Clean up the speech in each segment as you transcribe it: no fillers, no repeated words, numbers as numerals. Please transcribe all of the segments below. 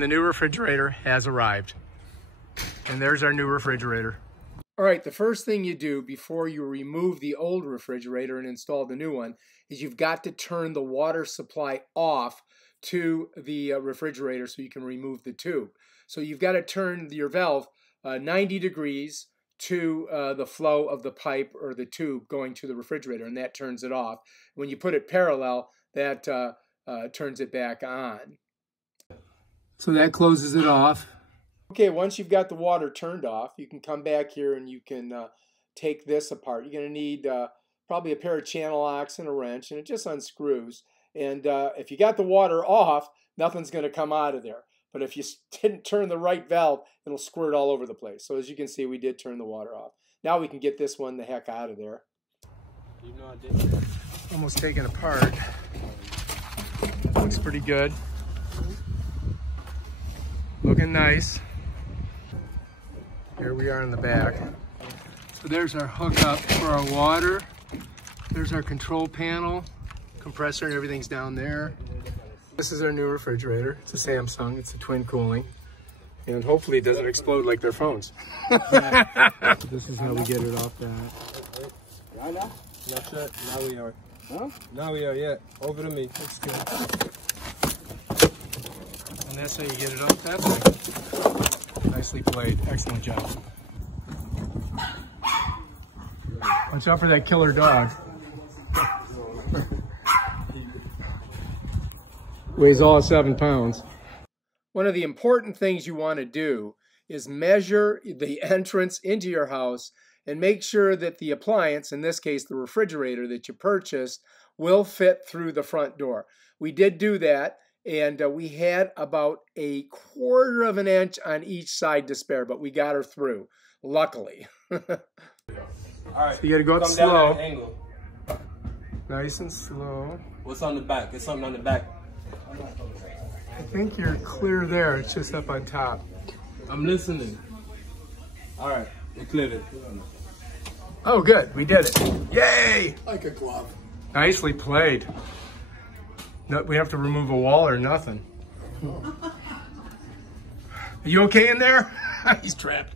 The new refrigerator has arrived. And there's our new refrigerator. All right, the first thing you do before you remove the old refrigerator and install the new one is you've got to turn the water supply off to the refrigerator so you can remove the tube. So you've got to turn your valve 90 degrees to the flow of the pipe or the tube going to the refrigerator, and that turns it off. When you put it parallel, that turns it back on. So that closes it off. Okay, once you've got the water turned off, you can come back here and you can take this apart. You're going to need probably a pair of channel locks and a wrench, and it just unscrews. And if you got the water off, nothing's going to come out of there. But if you didn't turn the right valve, it'll squirt all over the place. So as you can see, we did turn the water off. Now we can get this one the heck out of there. You know, I did. Almost taken apart. Looks pretty good. Looking nice. Here we are in the back. So there's our hookup for our water. There's our control panel, compressor, and everything's down there. This is our new refrigerator. It's a Samsung. It's a twin cooling. And hopefully it doesn't explode like their phones. This is how we get it off that. That's it. Now we are. Huh? Now we are, yeah. Over to me. That's good. And that's how you get it off that thing. Nicely played. Excellent job. Watch out for that killer dog. Weighs all of 7 pounds. One of the important things you want to do is measure the entrance into your house and make sure that the appliance, in this case the refrigerator that you purchased, will fit through the front door. We did do that, and we had about 1/4 of an inch on each side to spare, but we got her through, luckily. All right. So you got to go up slow. Nice and slow. What's on the back? There's something on the back. I think you're clear there. It's just up on top. I'm listening. All right. We cleared it. Oh, good. We did it. Yay! Like a glove. Nicely played. No, we have to remove a wall or nothing. Are you okay in there? He's trapped.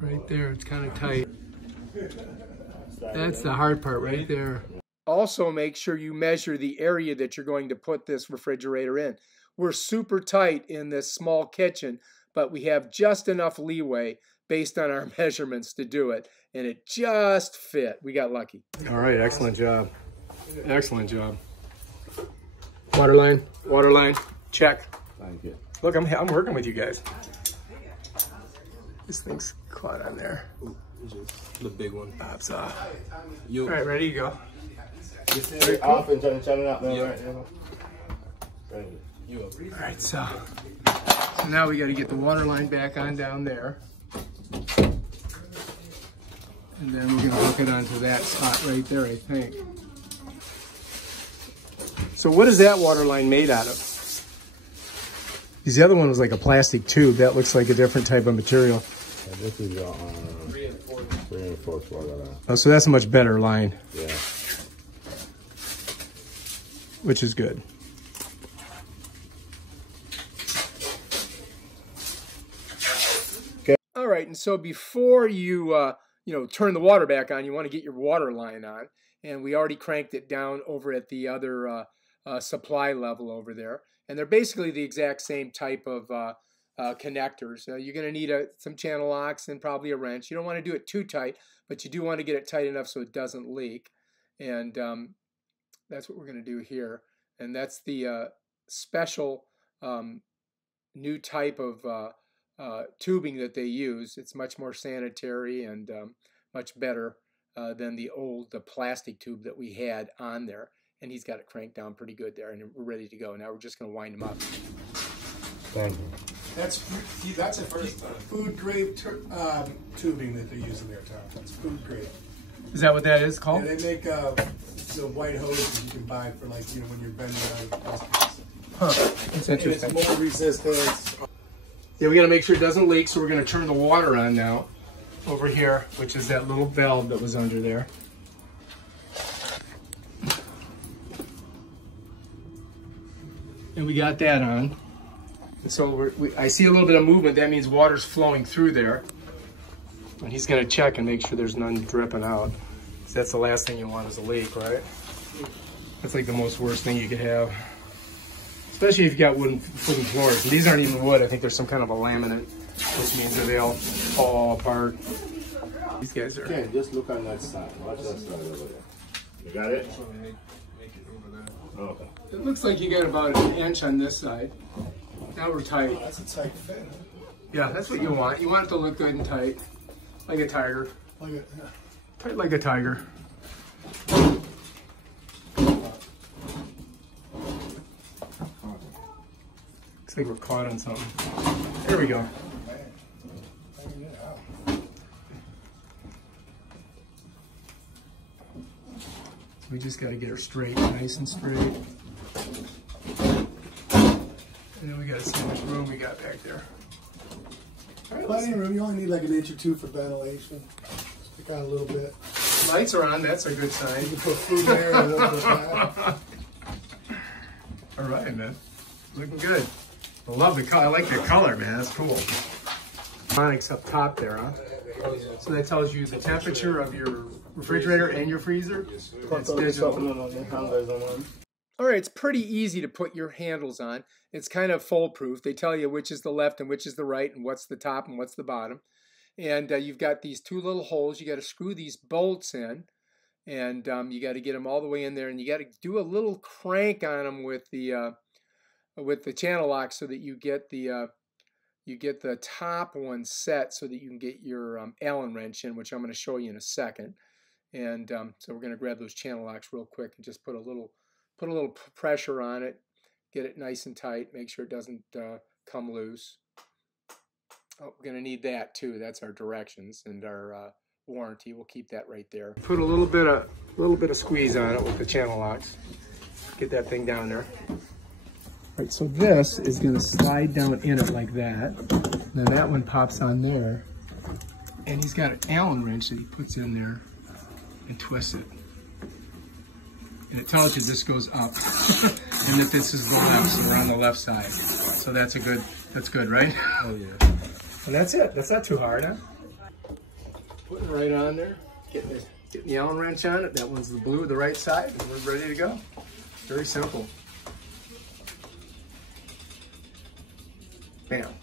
Right there. It's kind of tight. That's the hard part right there. Also, make sure you measure the area that you're going to put this refrigerator in. We're super tight in this small kitchen, but we have just enough leeway based on our measurements to do it, and it just fit. We got lucky. All right, excellent job. Excellent job. Water line, check. Thank you. Look, I'm working with you guys. This thing's caught on there. Ooh, the big one. Pops off. All right, ready to go. You see it off and turn it up there, yep. Right? All right, so now we got to get the water line back on down there. And then we're going to hook it onto that spot right there, I think. So what is that water line made out of? Because the other one was like a plastic tube. That looks like a different type of material. Yeah, this is reinforced water line. Oh, so that's a much better line. Yeah. Which is good. Okay. All right, and so before you turn the water back on, you want to get your water line on, and we already cranked it down over at the other supply level over there, and they're basically the exact same type of connectors. You're going to need some channel locks and probably a wrench. You don't want to do it too tight, but you do want to get it tight enough so it doesn't leak, and that's what we're going to do here. And that's the special new type of tubing that they use. It's much more sanitary and much better than the old plastic tube that we had on there. And he's got it cranked down pretty good there, and we're ready to go. Now we're just going to wind him up. Thank you. That's a food grade tubing that they use in their town. That's food grade. Is that what that is called? Yeah, they make the white hoses you can buy for when you're bending out. Huh. That's interesting. And it's more resistant. Yeah, we got to make sure it doesn't leak, so we're going to turn the water on now over here, which is that little valve that was under there. And we got that on. So I see a little bit of movement. That means water's flowing through there. And he's going to check and make sure there's none dripping out. So that's the last thing you want is a leak, right? That's like the most worst thing you could have. Especially if you got wooden floors. And these aren't even wood. I think there's some kind of a laminate, which means that they'll fall apart. These guys are... Okay, just look on that side. Watch that side over there. You got it? Make it over there. Oh, okay. It looks like you got about an inch on this side. Now we're tight. That's a tight fit. Yeah, that's what you want. You want it to look good and tight. Like a tiger. Like it, yeah. Tight like a tiger. Looks like we're caught on something. There we go. We just got to get her straight, nice and straight. And then we got to see how much room we got back there. All right, Plenty of room. You only need like an inch or two for ventilation. Stick out a little bit. Lights are on. That's a good sign. You can put food there and we'll put that. All right, man. Looking good. I love the color. I like the color, man. That's cool. Phonics up top there, huh? So that tells you the temperature of your refrigerator and your freezer. It's digital. All right, it's pretty easy to put your handles on. It's kind of foolproof. They tell you which is the left and which is the right and what's the top and what's the bottom. And you've got these two little holes. You got to screw these bolts in, and you got to get them all the way in there. And you got to do a little crank on them with the channel lock so that you get the top one set so that you can get your Allen wrench in, which I'm going to show you in a second. And so we're going to grab those channel locks real quick and just put a little pressure on it, get it nice and tight, make sure it doesn't come loose. Oh, we're going to need that too. That's our directions and our warranty. We'll keep that right there. Put a little bit of squeeze on it with the channel locks. Get that thing down there. All right, so this is going to slide down in it like that. Then that one pops on there, and he's got an Allen wrench that he puts in there and twists it. And it tells you this goes up and that this is the left, so we're on the left side. So that's good, right? Oh yeah. And that's it. That's not too hard, huh? Putting it right on there, getting the Allen wrench on it. That one's the blue, the right side, and we're ready to go. Very simple. Bam. And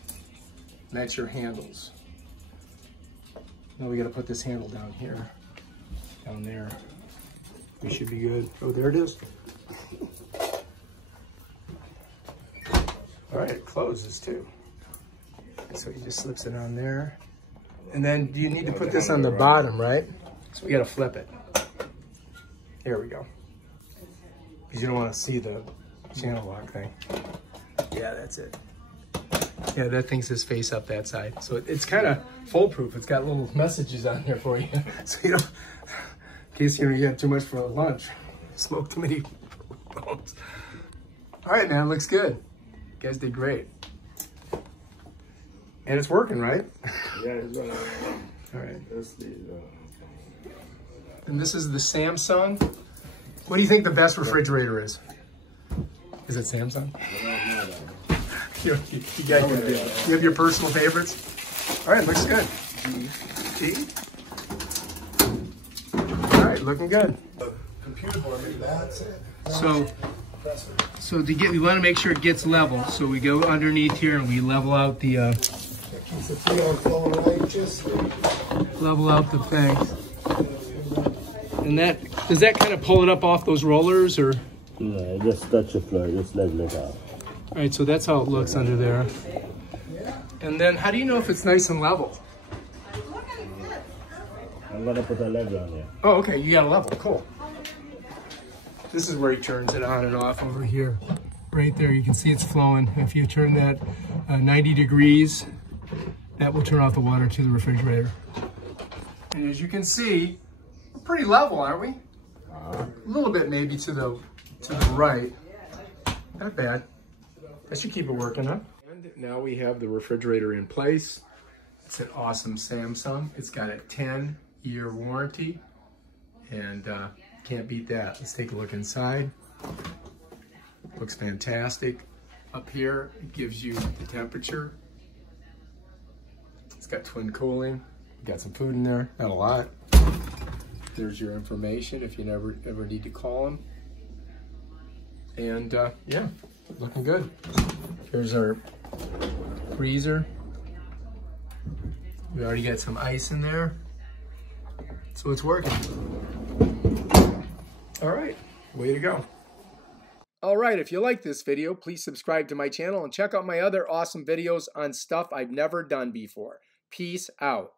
that's your handles. Now we got to put this handle down here, down there. We should be good. Oh, there it is. All right, it closes too. So he just slips it on there. And then you need to put this on the bottom, right? So we got to flip it. There we go. Because you don't want to see the channel lock thing. Yeah, that's it. Yeah, that thing's his face up that side. So it's kind of foolproof. It's got little messages on there for you. So you don't, in case you get too much for lunch, smoke too many bones. All right, man, looks good. You guys did great. And it's working, right? Yeah, it's going to. All right. Let's see. And this is the Samsung. What do you think the best refrigerator is? Is it Samsung? You have your personal favorites? All right, looks good. G. All right, looking good. Computer board, maybe that's it. So we want to make sure it gets level. So we go underneath here and we level out the Keeps the field flowing right, just level out the thing. And does that kind of pull it up off those rollers, or? No, just touch the floor, just level it out. All right, so that's how it looks under there. And then how do you know if it's nice and level? I'm gonna put a level on here. Oh, okay, you got a level, cool. This is where he turns it on and off over here. Right there, you can see it's flowing. If you turn that 90 degrees, that will turn off the water to the refrigerator. And as you can see, we're pretty level, aren't we? A little bit maybe to the right. Not bad. That should keep it working, huh? And now we have the refrigerator in place. It's an awesome Samsung. It's got a 10-year warranty, and can't beat that. Let's take a look inside. Looks fantastic. Up here, it gives you the temperature. It's got twin cooling. Got some food in there, not a lot. There's your information if you ever need to call them. And yeah, looking good. Here's our freezer. We already got some ice in there, so it's working. All right, way to go. All right, if you like this video, please subscribe to my channel and check out my other awesome videos on stuff I've never done before. Peace out.